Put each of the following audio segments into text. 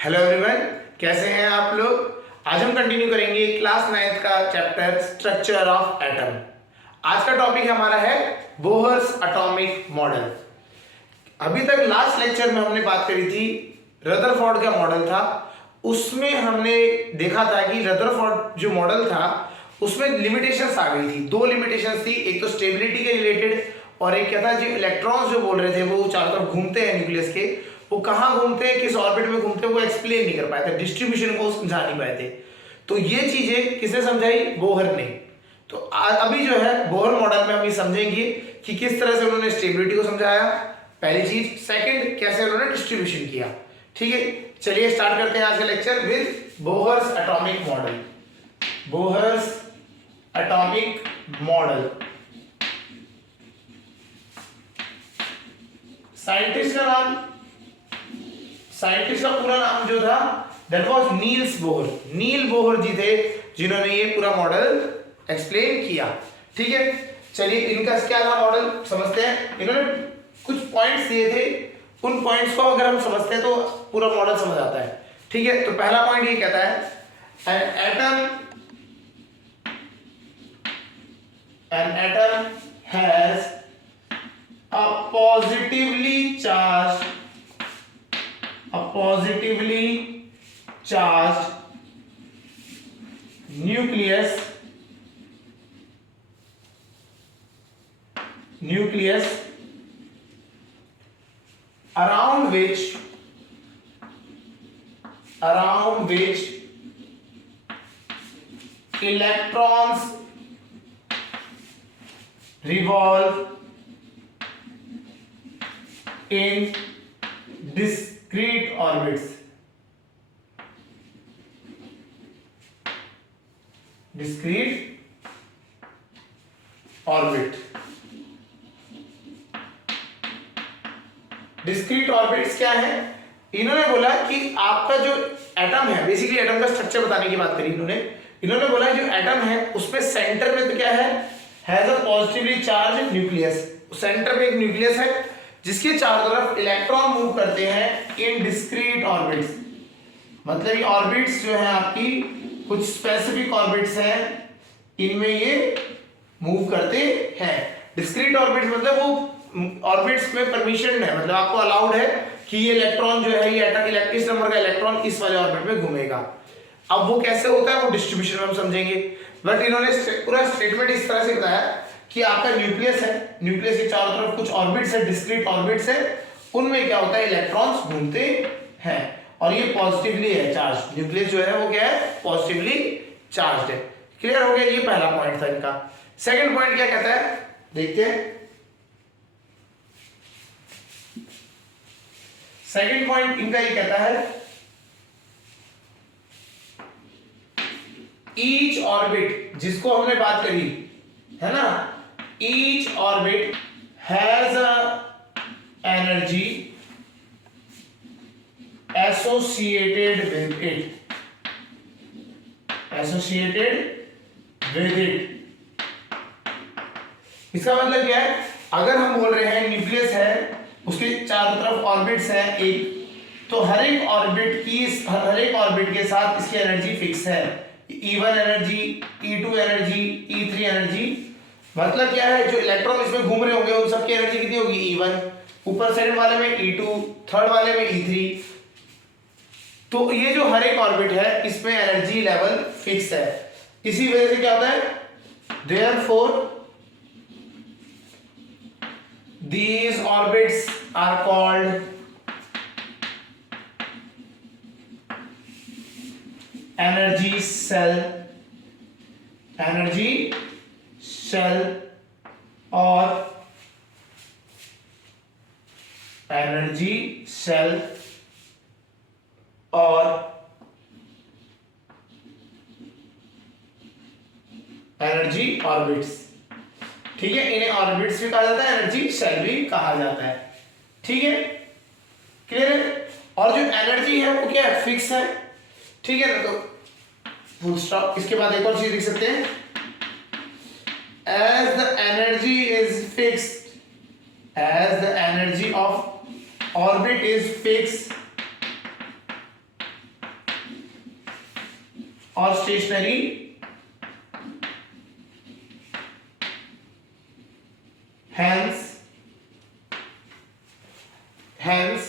Hello everyone, कैसे हैं आप लोग। आज हम कंटिन्यू करेंगे क्लास 9th का चैप्टर स्ट्रक्चर ऑफ एटम। आज का टॉपिक हमारा है बोहर्स एटॉमिक मॉडल। अभी तक लास्ट लेक्चर में हमने बात करी थी रदरफोर्ड का मॉडल था। उसमें हमने देखा था कि रदरफोर्ड जो मॉडल था उसमें लिमिटेशंस आ गई थी। दो लिमिटेशंस थी, एक तो स्टेबिलिटी के रिलेटेड और एक क्या था, जो इलेक्ट्रॉन्स जो बोल रहे थे वो चारों तरफ घूमते हैं न्यूक्लियस के, वो कहाँ घूमते हैं, किस ऑर्बिट में घूमते हैं, वो एक्सप्लेन नहीं कर पाए थे, डिस्ट्रीब्यूशन को समझा नहीं पाए थे। तो ये चीजें किसने समझाई? बोहर ने। तो अभी जो है बोहर मॉडल में हम ये समझेंगे कि किस तरह से उन्होंने स्टेबिलिटी को समझाया, पहली चीज। सेकंड, कैसे उन्होंने डिस्ट्रीब्यूशन किया। ठीक है, चलिए स्टार्ट करते हैं आज का lecture with Bohr's atomic model. Bohr's atomic model. Scientist का नाम, साइंटिस्ट का पूरा नाम जो था that was Niels Bohr. Niels Bohr ji थे जिन्होंने ये पूरा मॉडल एक्सप्लेन किया। ठीक है, चलिए इनका क्या था मॉडल समझते हैं। इन्होंने कुछ पॉइंट्स दिए थे, उन पॉइंट्स को अगर हम समझते हैं तो पूरा मॉडल समझ आता है। ठीक है, तो पहला पॉइंट ये कहता है an atom has a positively charged nucleus around which electrons revolve in discrete orbits. Discrete orbits क्या है? इन्होंने बोला कि आपका जो एटम है, बेसिकली एटम का स्ट्रक्चर बताने की बात करी इन्होंने बोला जो एटम है उसमें सेंटर में तो क्या है, has a positively charge nucleus. Centre में एक न्यूक्लियस है जिसके चारों तरफ इलेक्ट्रॉन मूव करते हैं इन डिस्क्रीट ऑर्बिट्स। मतलब ये ऑर्बिट्स जो है आपकी कुछ स्पेसिफिक ऑर्बिट्स हैं, इनमें ये मूव करते हैं। डिस्क्रीट ऑर्बिट्स मतलब वो ऑर्बिट्स में परमिशन है, मतलब आपको अलाउड है कि ये इलेक्ट्रॉन जो है, ये एटम इस नंबर का इलेक्ट्रॉन इस वाले ऑर्बिट में घूमेगा। अब वो कैसे होता है वो डिस्ट्रीब्यूशन में हम समझेंगे, बट इन्होंने पूरा स्टेटमेंट इस तरह से बताया कि आपका न्यूक्लियस है, न्यूक्लियस के चारों तरफ कुछ ऑर्बिट्स है, डिस्क्रीट ऑर्बिट्स है, उनमें क्या होता है, इलेक्ट्रॉन्स घूमते हैं और ये पॉजिटिवली है चार्ज। न्यूक्लियस जो है वो क्या है, पॉजिटिवली चार्ज है। क्लियर हो गया? ये पहला पॉइंट था इनका। सेकंड पॉइंट क्या कहता है, देखते हैं। सेकंड पॉइंट इनका ये कहता है ईच ऑर्बिट, जिसको हमने बात करी है ना, each orbit has a energy associated with it, इसका मतलब क्या है, अगर हम बोल रहे हैं न्यूक्लियस है, उसके चारों तरफ ऑर्बिट्स हैं एक, तो हर एक ऑर्बिट के साथ इसकी एनर्जी फिक्स है। E1 energy, E2 energy, E3 energy. मतलब क्या है, जो इलेक्ट्रॉन इसमें घूम रहे होंगे उन सबकी एनर्जी कितनी होगी, E1, ऊपर सेकंड वाले में E2, थर्ड वाले में E3। तो ये जो हर एक ऑर्बिट है इसमें एनर्जी लेवल फिक्स है। इसी वजह से क्या होता है, therefore these orbits are called energy cell or energy orbits. ठीक है, इन्हें ऑर्बिट्स भी कहा जाता है, एनर्जी सेल भी कहा जाता है। ठीक है, क्लियर है? और जो एनर्जी है वो क्या है, फिक्स है। ठीक है ना, तो फुल स्टॉप। इसके बाद एक और चीज लिख सकते हैं, as the energy is fixed, as the energy of orbit is fixed, और stationery hence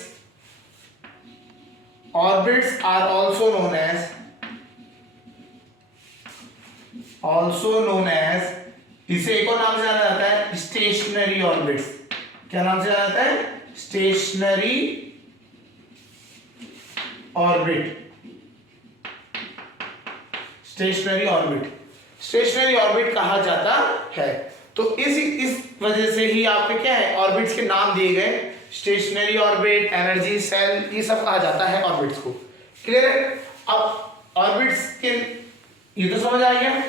orbits are also known as इसे एक और नाम से जाना जाता है स्टेशनरी ऑर्बिट्स। क्या नाम से जाना जाता है? Stationery orbit. स्टेशनरी ऑर्बिट कहा जाता है। तो इस वजह से ही आपके क्या है, ऑर्बिट्स के नाम दिए गए। स्टेशनरी ऑर्बिट, एनर्जी सेल, ये सब कहा जाता है ऑर्बिट्स को। क्लियर है? अब ऑर्बिट्स के ये तो समझ आ गया।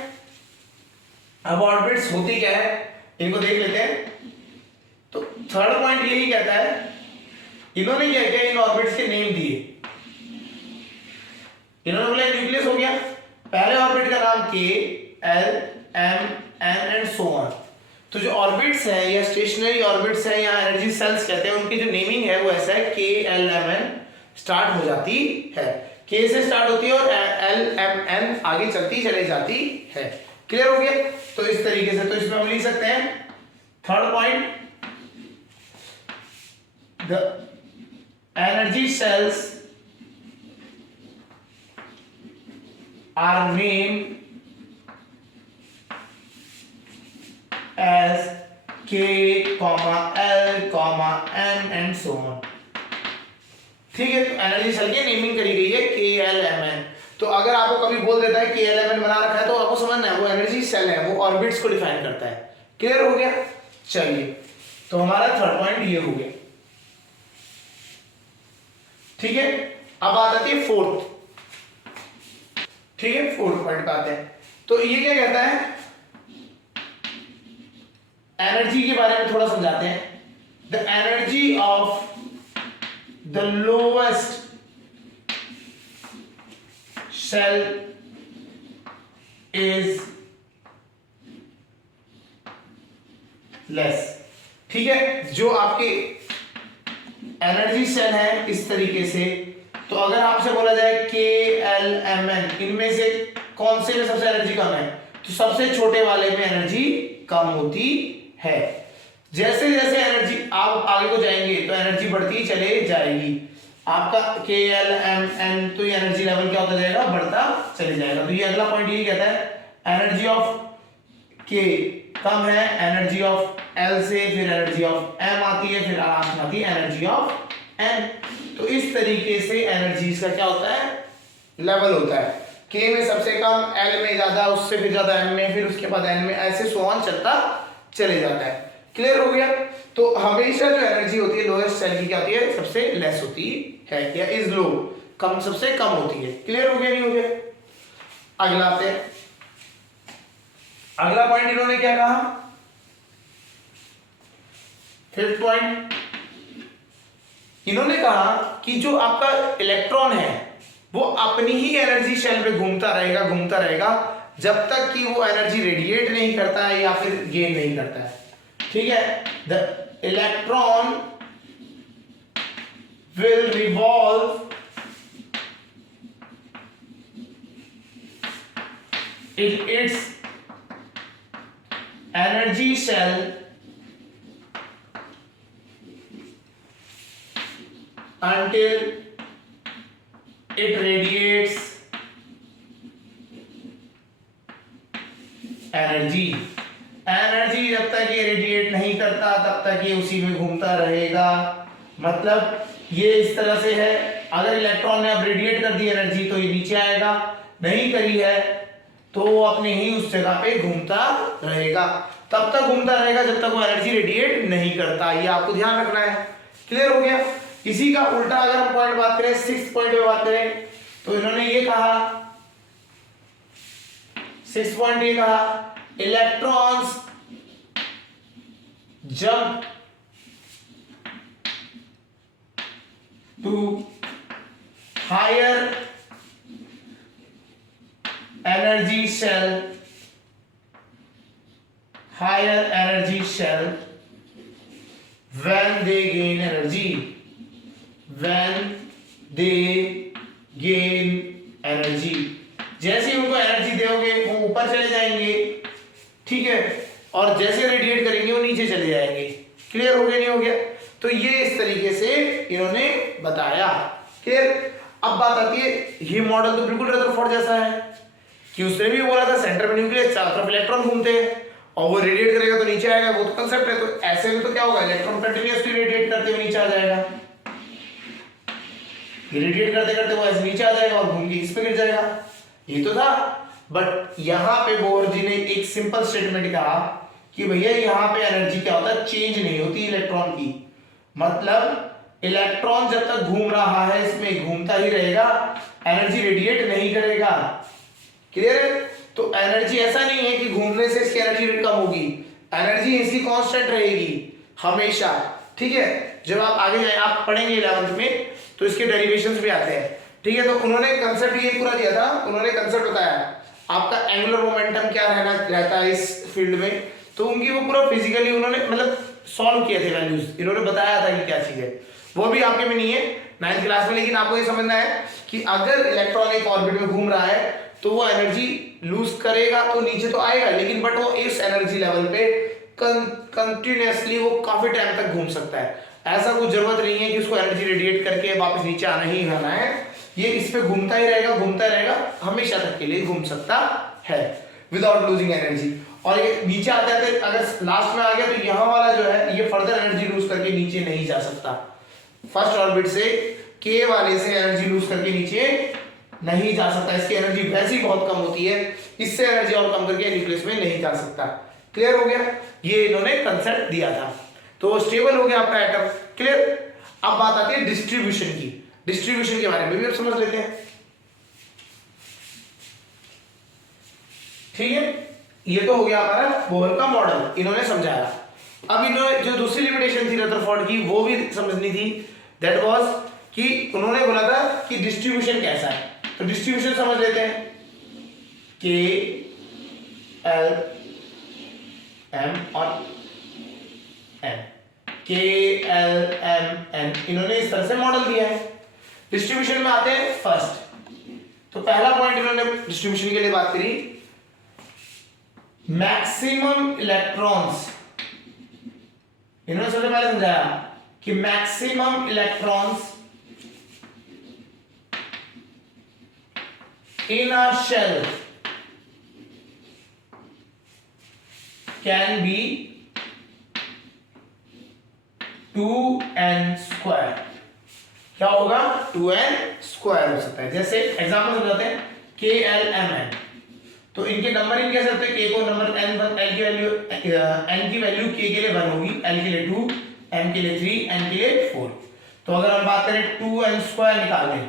अब ऑर्बिट्स होती क्या है इनको देख लेते हैं। तो थर्ड पॉइंट यही कहता है, इन्होंने क्या किया, इन ऑर्बिट्स के नेम दिए। इन्होंने बोला न्यूक्लियस हो गया, पहले ऑर्बिट का नाम K, L, M, N and so on. तो जो ऑर्बिट्स है या स्टेशनरी ऑर्बिट्स है या एनर्जी सेल्स कहते हैं, उनकी जो नेमिंग है वो ऐसा है, के, एल, एम, एन स्टार्ट हो जाती है। के से स्टार्ट होती है और एल, एम, एन आगे चलती चली जाती है। क्लियर हो गया? तो इस तरीके से तो इसमें हम लिख सकते हैं third point, the energy cells are named as K, L, M and so on। ठीक है, तो एनर्जी सेल की नेमिंग करी गई है के, एल, एम, एन। तो अगर आपको कभी बोल देता है के, एल, एम, एन बना रखा है, तो आपको समझना है वो एनर्जी सेल है, वो ऑर्बिट्स को डिफाइन करता है। क्लियर हो गया? चलिए, तो हमारा थर्ड पॉइंट ये हो गया। ठीक है, अब बात आती है फोर्थ। ठीक है, फोर्थ पॉइंट पे आते हैं। तो ये क्या कहता है, एनर्जी के बारे में थोड़ा समझाते हैं। The energy of the lowest cell is less. ठीक है, जो आपके एनर्जी सेल है इस तरीके से, तो अगर आपसे बोला जाए के, एल, एम, एन, इनमें से कौन से में सबसे एनर्जी कम है, तो सबसे छोटे वाले में एनर्जी कम होती है। जैसे जैसे एनर्जी आप आगे को जाएंगे तो एनर्जी बढ़ती चले जाएगी। आपका के, एल, एम, एन, तो ये एनर्जी लेवल क्या होता जाएगा, बढ़ता चले जाएगा। तो ये अगला पॉइंट यही कहता है, एनर्जी ऑफ के कम है, एनर्जी ऑफ एल से फिर एनर्जी ऑफ एम आती है, फिर आगे आती है एनर्जी ऑफ एन। तो इस तरीके से एनर्जीज का क्या होता है, लेवल होता है। के में सबसे कम, एल में ज्यादा, उससे फिर ज्यादा एम में, फिर उसके बाद एन में, ऐसे सो ऑन चलता चले जाता है। क्लियर हो गया? तो हमेशा जो एनर्जी होती है लोएस्ट सेल की क्या होती है, सबसे लेस होती है, या इज लो, कम, सबसे कम होती है। क्लियर हो गया? नहीं हो गया? अगला आते हैं। अगला पॉइंट इन्होंने क्या कहा, फिफ्थ पॉइंट, इन्होंने कहा कि जो आपका इलेक्ट्रॉन है वो अपनी ही एनर्जी शेल पे घूमता रहेगा जब तक कि वो एनर्जी रेडिएट नहीं करता है या फिर गेन नहीं करता है। ठीक है, the electron will revolve in its energy cell until it radiates energy. Energy जब तक ये रेडिएट नहीं करता तब तक ये उसी में घूमता रहेगा। मतलब ये इस तरह से है, अगर इलेक्ट्रॉन ने अब रेडिएट कर दी एनर्जी तो ये नीचे आएगा, नहीं करी है तो वो अपने ही उस जगह पे घूमता रहेगा, तब तक घूमता रहेगा जब तक वो एनर्जी रेडिएट नहीं करता। ये आपको ध्यान रखना है। क्लियर हो गया? इसी का उल्टा अगर हम पॉइंट बात करें, सिक्स्थ पॉइंट पे बात करें, तो इन्होंने ये कहा, सिक्स्थ पॉइंट ये कहा, electrons jump to higher energy cell when they gain energy, जैसे ही उनको और जैसे रेडिएट करेंगे वो नीचे चले जाएंगे। क्लियर हो गया नहीं हो गया? तो ये इस तरीके से इन्होंने बताया। क्लियर? अब बात आती है, ये मॉडल तो बिल्कुल रदरफोर्ड जैसा है कि उसने भी बोला था सेंटर में न्यूक्लियस, चारों तरफ इलेक्ट्रॉन घूमते हैं और वो रेडिएट करेगा तो नीचे आएगा, वो तो कंसेप्ट है। तो ऐसे में तो क्या होगा, इलेक्ट्रॉन कंटिन्यूअसली रेडिएट करते हुए नीचे आ जाएगा, रेडिएट करते करते वो ऐसे नीचे आ जाएगा और घूम के इस पे गिर जाएगा। ये तो था, बट यहां पे बोर जी ने एक सिंपल स्टेटमेंट कहा कि भैया यहाँ पे एनर्जी क्या होता है, चेंज नहीं होती इलेक्ट्रॉन की। मतलब इलेक्ट्रॉन जब तक घूम रहा है इसमें घूमता ही रहेगा, एनर्जी रेडिएट नहीं करेगा। क्लियर है? तो एनर्जी ऐसा नहीं है कि घूमने से इसकी एनर्जी रेट कम होगी, एनर्जी इसकी कांस्टेंट रहेगी हमेशा। ठीक है? जब आप आगे जाए आप पढ़ेंगे 11th में तो इसके डेरिवेशंस भी आते हैं। ठीक है? तो उन्होंने कंसेप्ट ये पूरा दिया था, उन्होंने कंसेप्ट बताया आपका एंगुलर मोमेंटम क्या रहता है इस फील्ड में। तो उनकी वो पूरा फिजिकली उन्होंने मतलब सॉल्व किए थे वैल्यूज, इन्होंने बताया था कि क्या चीज है। वो भी आपके में नहीं है 9th क्लास में, लेकिन आपको ये समझना है कि अगर इलेक्ट्रॉन एक ऑर्बिट में घूम रहा है तो वो एनर्जी लूज करेगा तो नीचे तो आएगा, लेकिन बट वो इस एनर्जी लेवल पे कंटिन्यूअसली वो काफी टाइम तक घूम सकता है। ऐसा कोई जरूरत नहीं है कि उसको एनर्जी रेडिएट करके वापस नीचे आना ही आना है, ये इस पे घूमता ही रहेगा, हमेशा तक के लिए घूम सकता है विदाउट लूजिंग एनर्जी। और ये नीचे आते आते अगर लास्ट में आ गया तो यहाँ वाला जो है ये फर्दर एनर्जी लूज करके नीचे नहीं जा सकता। फर्स्ट ऑर्बिट से के वाले से एनर्जी लूज करके नीचे नहीं जा सकता, इसकी एनर्जी वैसे ही बहुत कम होती है, इससे एनर्जी और कम करके न्यूक्लियस में नहीं जा सकता। क्लियर हो गया? ये इन्होंने कंसेप्ट दिया था, तो स्टेबल हो गया आपका एटम। क्लियर? अब बात आती है डिस्ट्रीब्यूशन की, डिस्ट्रीब्यूशन के बारे में भी अब समझ लेते हैं। ठीक है? ये तो हो गया हमारा बोहर का मॉडल, इन्होंने समझाया। अब इन्होंने जो दूसरी लिमिटेशन थी रदरफोर्ड की वो भी समझनी थी, दैट वाज कि उन्होंने बोला था कि डिस्ट्रीब्यूशन कैसा है। तो डिस्ट्रीब्यूशन समझ लेते हैं, के एल एम और एन, के एल एम एन, इन्होंने इस तरह से मॉडल दिया है। डिस्ट्रीब्यूशन में आते हैं फर्स्ट, तो पहला पॉइंट इन्होंने डिस्ट्रीब्यूशन के लिए बात करी, मैक्सिमम इलेक्ट्रॉन्स। इन्होंने सबसे पहले समझाया कि maximum electrons in a shell can be 2n square। क्या होगा? 2n square हो सकता है। जैसे एग्जांपल समझाते हैं, KLMN, तो इनके नंबरिंग कैसे होते हैं, k को नंबर n, l की वैल्यू n की वैल्यू k के लिए 1 होगी, l के लिए 2, m के लिए 3, n के लिए 4। तो अगर हम बात करें 2n स्क्वायर निकालने,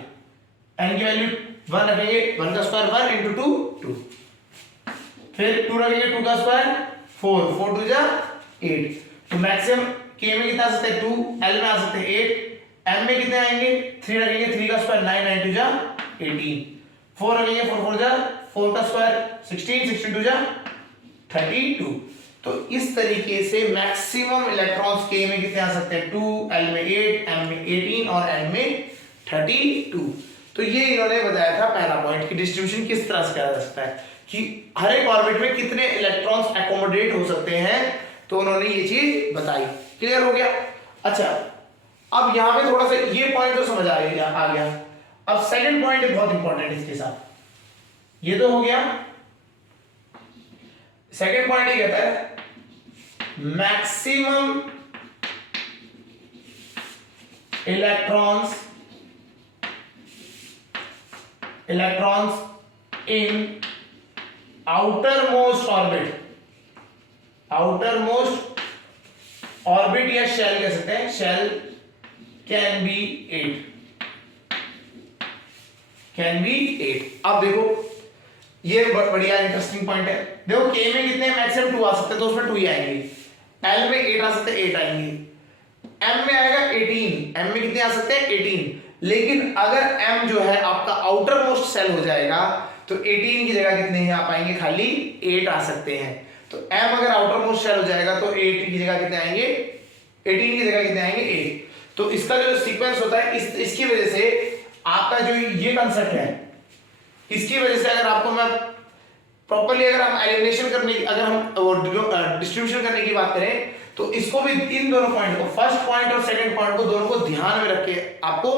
n की वैल्यू 1 रखेंगे, 1 का स्क्वायर 1 इंटू 2 2, फिर 2 रखेंगे, 2 का स्क्वायर 4, 4 2 जा 8। तो मैक्सिमम k में कितना आ सकता है 2, l में आ सकते हैं 8, m में कितने आएंगे 3 रखेंगे, 3 का स्क्वायर 9, 9 2 जा 18, 4 रखेंगे, 4 4 जा 4 का स्क्वायर 16, 16 2 जा 32। तो इस तरीके से मैक्सिमम इलेक्ट्रॉन्स k में कितने आ सकते हैं 2, l में 8, m में 18 और n में 32। तो ये इन्होंने बताया था पहला पॉइंट कि डिस्ट्रीब्यूशन किस तरह से किया जा सकता है, कि हर एक ऑर्बिट में कितने इलेक्ट्रॉन्स एकोमोडेट हो सकते हैं, तो उन्होंने ये चीज बताई। क्लियर हो गया? अच्छा, अब यहां पे थोड़ा सा ये पॉइंट तो समझ आ गया। अब सेकंड पॉइंट बहुत इंपॉर्टेंट है इसके साथ, ये तो हो गया। सेकंड पॉइंट ये कहता है maximum electrons in outermost orbit या shell कह सकते हैं, shell can be 8। अब देखो ये बढ़िया इंटरेस्टिंग पॉइंट है। देखो k में कितने मैक्सिमम 2 आ सकते हैं, तो उसमें 2 ही आएंगे, l में 8 आ सकते हैं, 8 आएंगे, m में आएगा 18, m में कितने आ सकते हैं 18। लेकिन अगर m जो है आपका आउटर मोस्ट सेल हो जाएगा तो 18 की जगह कितने आ पाएंगे, खाली 8 आ सकते हैं। तो m अगर आउटर मोस्ट सेल हो जाएगा तो 8 की जगह कितने आएंगे, 18 की जगह कितने आएंगे 8। तो इसका जो सीक्वेंस होता है इसकी वजह से आपका जो ये कंसेप्ट है, इसकी वजह से अगर आपको मैं प्रॉपर्ली अगर हम एलिमिनेशन करने की, अगर हम डिस्ट्रीब्यूशन करने की बात करें तो इसको भी, इन दोनों पॉइंट को, फर्स्ट पॉइंट और सेकंड पॉइंट को, दोनों को ध्यान में रख के आपको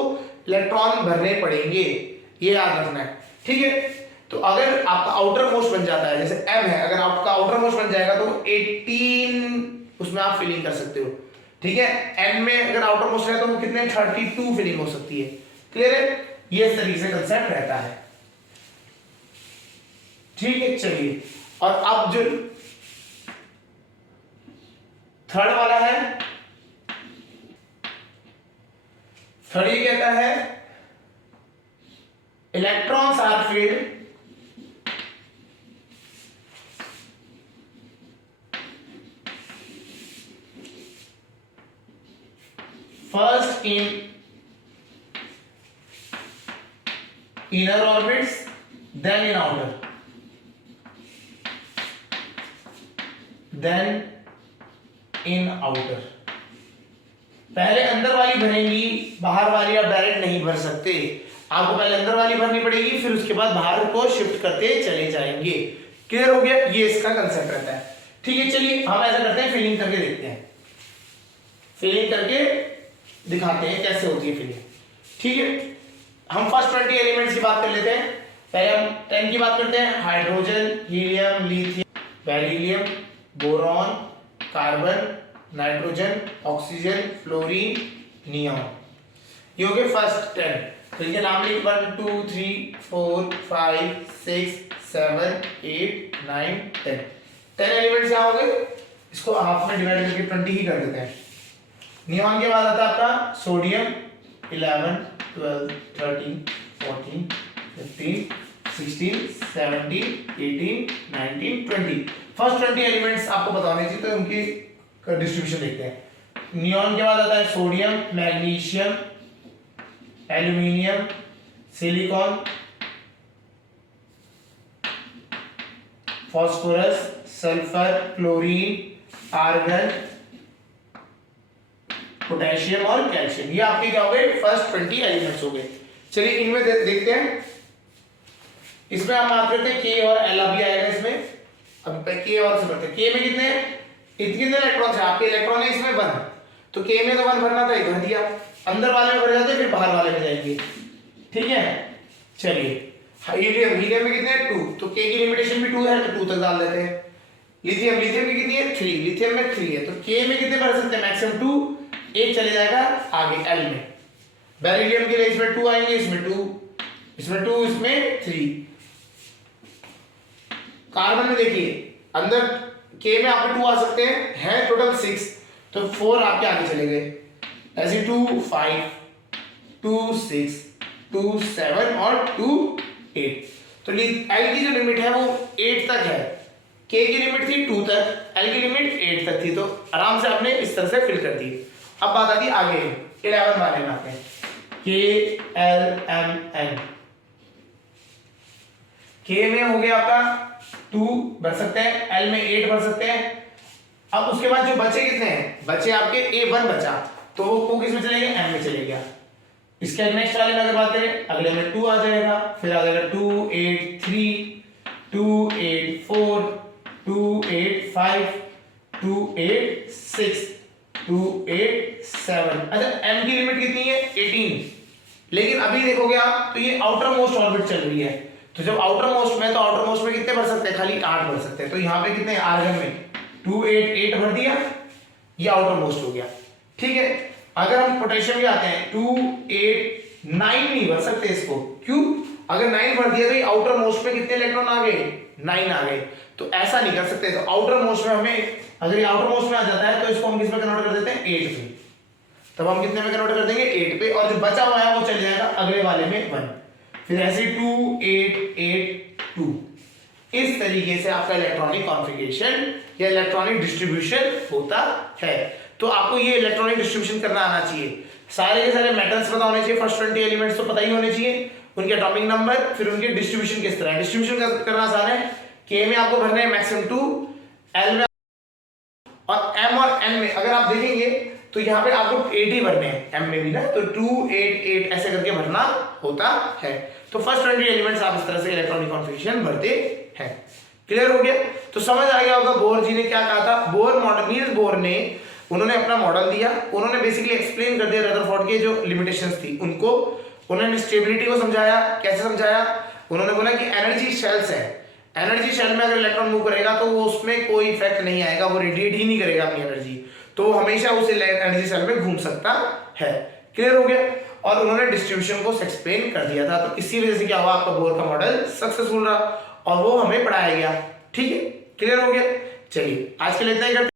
इलेक्ट्रॉन भरने पड़ेंगे, ये याद रखना है, ठीक है। तो अगर आपका आउटर मोस्ट बन जाता है, जैसे m है, अगर आपका आउटर मोस्ट बन जाएगा तो 18 उसमें आप फिलिंग कर सकते हो, ठीक है। n में अगर आउटर मोस्ट है तो वो कितने 32 फिलिंग हो सकती है, क्लियर है। ये इस तरीके से कंसेप्ट रहता है, ठीक है। चलिए, और अब जो थर्ड वाला है, थर्ड ये कहता है electrons are filled first in inner orbits then in outer, then in outer। पहले अंदर वाली भरेंगी, बाहर वाली आप डायरेक्ट नहीं भर सकते, आपको पहले अंदर वाली भरनी पड़ेगी, फिर उसके बाद बाहर को शिफ्ट करते चले जाएंगे। क्लियर हो गया, ये इसका कंसेप्ट रहता है, ठीक है। चलिए हम ऐसा करते हैं, फिलिंग करके देखते हैं, फिलिंग करके दिखाते हैं कैसे होती है फिलिंग, ठीक है। हम फर्स्ट 20 एलिमेंट्स की बात कर लेते हैं। पहले हम 10 की बात करते हैं, hydrogen, helium, lithium, beryllium, boron, carbon, nitrogen, oxygen, fluorine, neon, ये हो गए फर्स्ट 10। तो इनके नाम लिख 1 2 3 4 5 6 7 8 9 10 10 एलिमेंट्स यहाँ हो गए। इसको हाफ में डिवाइड करके 20 ही कर देते हैं। नियॉन के बाद आता है आपका सोडियम, 11 12 13 14 15 16 17 18 19 20 फर्स्ट 20 एलिमेंट्स आपको बताने चाहिए, तो उनकी डिस्ट्रीब्यूशन देखते हैं। नियॉन के बाद आता है sodium, magnesium, aluminium, silicon, phosphorus, sulphur, chlorine, argon, potassium और कैल्शियम। ये आपके क्या हो गए फर्स्ट 20 एलिमेंट्स हो गए। चलिए इनमें देखते हैं। इसमें हम बात करते हैं के और एल भी आएगा इसमें। अब के और से करते हैं। के में कितने कितने इलेक्ट्रॉन है आपके, इलेक्ट्रॉन है इसमें 1, तो के में तो 1 भरना था, भर दिया। अंदर वाले में भर जाते फिर बाहर वाले में जाएंगे, ठीक है। चलिए हीलियम, हीलियम में कितने हैं 2, तो के की लिमिटेशन भी 2 है तो 2 तक डाल देते हैं। लिथियम, लिथियम की कितनी है 3, लिथियम में 3 है, तो के में कितने भर सकते हैं मैक्सिमम 2, एक चले जाएगा आगे एल में। बेरिलियम के लिए इसमें 2 आएंगे, इसमें 2, इसमें 2, इसमें 3। कार्बन में देखिए अंदर के में आपके 2 आ सकते हैं टोटल 6, तो 4 आपके आगे चले गए, ऐसे 2 5 2 6 2 7 और 2 8। तो एल की जो लिमिट है वो 8 तक है, के की लिमिट थी 2 तक, एल की लिमिट 8 तक थी, तो आराम से आपने इस तरह से फिल कर दी। अब बात आती है आगे 11 वाले में आते हैं, के एल एम एन। के में हो गया आपका 2 भर सकते हैं, एल में 8 भर सकते हैं। अब उसके बाद जो बचे कितने हैं, बचे आपके A1 बचा, तो वो किस में चले गए, एम में चले गया। इसके नेक्स्ट वाले में अगर बात करें, अगले में 2 आ जाएगा, फिर आ जाएगा 2 8 3 2 8 4 2 8 5 2 8 6 2 8 7। अच्छा m की लिमिट कितनी है 18, लेकिन अभी देखोगे आप तो ये आउटर मोस्ट ऑर्बिट चल रही है, तो जब आउटर मोस्ट में, तो आउटर मोस्ट में कितने भर सकते हैं, खाली 8 भर सकते हैं। तो यहाँ पे कितने आर्गन में 2 8 8 भर दिया, ये आउटर मोस्ट हो गया, ठीक है। अगर हम पोटेशियम में आते हैं 2 8 9 नहीं भर सकते इसको, क्यों, अगर 9 भर दिया तो ये आउटर मोस्ट में कितने इलेक्ट्रॉन आ गए 9 आ गए, तो ऐसा नहीं कर सकते। तो आउटर मोस्ट में हमें, अगर ये आउटर मोस्ट में आ जाता है तो इसको हम किस में कन्वर्ट कर देते हैं 8 पे, तब हम कितने में कन्वर्ट कर देंगे 8 पे, और जो बचा हुआ है वो चल जाएगा अगले वाले में 1, फिर ऐसे 2 8 8 2। इस तरीके से आपका इलेक्ट्रॉनिक कॉन्फ़िगरेशन या इलेक्ट्रॉनिक डिस्ट्रीब्यूशन होता है। तो आपको ये इलेक्ट्रॉनिक डिस्ट्रीब्यूशन करना आना चाहिए, सारे के सारे मेटल्स पता होने चाहिए, फर्स्ट 20 एलिमेंट्स तो पता ही होने चाहिए, उनके एटॉमिक नंबर, फिर उनके डिस्ट्रीब्यूशन किस तरह है। डिस्ट्रीब्यूशन करना आसान है, के में आपको भरना है मैक्सिमम 2, एल में और एम और एन में अगर आप देखेंगे तो यहाँ पे आपको 8 ही भरने हैं, एम में भी ना, तो 2 8 8 ऐसे करके भरना होता है। तो फर्स्ट 20 एलिमेंट्स आप इस तरह से इलेक्ट्रॉनिक कॉन्फ़िगरेशन भरते हैं। क्लियर हो गया? तो समझ आ गया होगा बोर जी ने क्या कहा था। बोर मॉडल, नील्स बोर ने उन्होंने अपना मॉडल दिया, उन्होंने बेसिकली एक्सप्लेन कर दिया रदरफोर्ड के जो लिमिटेशंस थी उनको, उन्होंने स्टेबिलिटी को समझाया। कैसे समझाया? उन्होंने बोला कि एनर्जी शेल्स है, एनर्जी शेल में अगर इलेक्ट्रॉन मूव करेगा तो वो उसमें कोई इफेक्ट नहीं आएगा, वो रेडिएट ही नहीं करेगा अपनी एनर्जी, तो वो हमेशा उस एनर्जी शेल में घूम सकता है। क्लियर हो गया? और उन्होंने डिस्ट्रीब्यूशन को एक्सप्लेन कर दिया था, तो इसी वजह से क्या हुआ, आपका बोर का मॉडल सक्सेसफुल रहा और वो हमें पढ़ाया गया। ठीक है, क्लियर हो गया? चलिए आज के लिए इतना ही करते हैं।